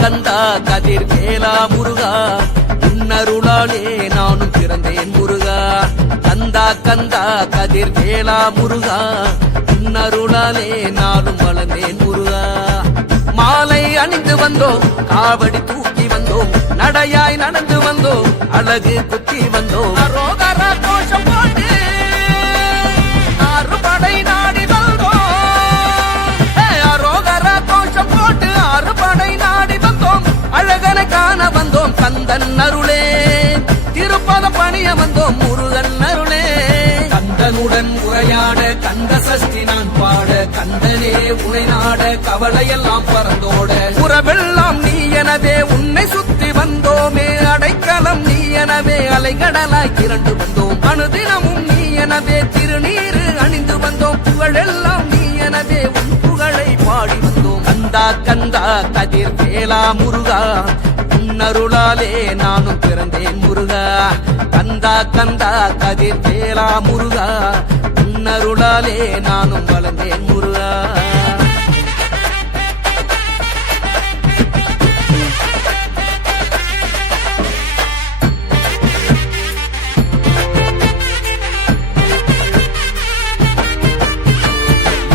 கந்தா கதிர் வேலா முருகா உன்னருளாலே நானும் பிறந்தேன் முருகா. கந்தா கந்தா கதிர் வேலா முருகா உன்னருளாலே நானும் வளர்ந்தேன் முருகா. மாலை அணிந்து வந்தோம், காவடி தூக்கி வந்தோம், நடையாய் நடந்து வந்தோம், அழகு குத்தி வந்தோம். ரோகர கோஷம் போட்டு அறுபடை நாடி வந்தோம், ரோகர கோஷம் போட்டு அறுபடை நாடி வந்தோம், அழகனை காண வந்தோம். கந்தன் அருளே திருப்பத பணிய வந்தோம், முருகன் அருளே. கந்தனுடன் உரையாட கந்த சஷ்டி நான் பாட, கந்தனே உனை நாட கவலையெல்லாம் பறந்தோட. உறவெல்லாம் நீ எனவே உன்னை சுத்தி வந்தோமே, அடைக்கலம் நீ எனவே அலைகடலாய் திரண்டு வந்தோம். அனுதினமும் நீ எனவே திருநீரு அணிந்து வந்தோம், புகழெல்லாம் நீ எனவே உன் புகழை பாடி வந்தோம். கந்தா கந்தா கதிர் வேலா முருகா உன்னருளாலே நானும் பிறந்தேன் முருகா. கந்தா கந்தா கதிர் வேலா முருகா உன்னருளாலே நானும் வளர்ந்தேன் முருகா.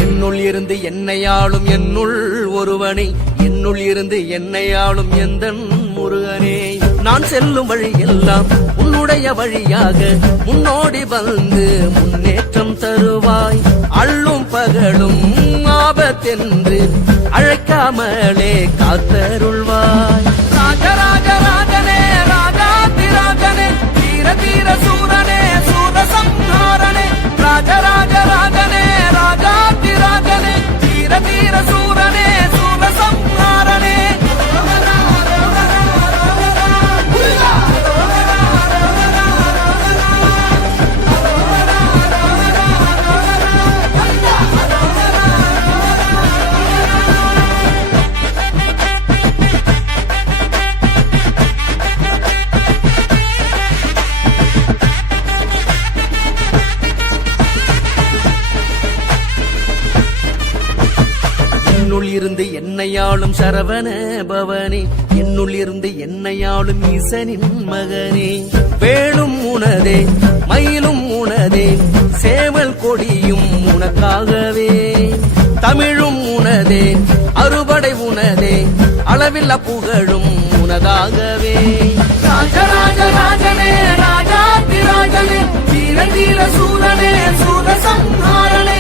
என்னுள் இருந்து என்னையாளும் என்னுள் ஒருவனை, என்னுள் இருந்து என்னையாளும் எந்தன் முருகனே. நான் செல்லும் வழி எல்லாம் உன்னுடைய வழியாக முன்னோடி வந்து முன்னேற்றம் தருவாய். அள்ளும் பகலும் ஆபத்தென்று அழைக்காமலே காத்தருள்வாய். ராஜராஜ ராஜனே ராஜாதிராஜனே தீர தீர சூரனே சூரசம்ஹாரனே. ராஜராஜ ராஜனே ராஜாதிராஜனே தீர தீர சூரனே சூரசம்ஹாரனே. என்னுள் இருந்து என்னையாளும் சரவண பவனே, என்னுள் இருந்து என்னையாளும் ஈசனின் மகனே. வேளும் உனதே மயிலும் உனதே சேவல் கொடியும் உனக்காகவே. தமிழும் உனதே அறுபடை உனதே அளவில்ல புகழும் உனதாகவே. ராஜராஜ ராஜனே ராஜாதிராஜனே தீர தீர சூரனே சூரசம்ஹாரனே.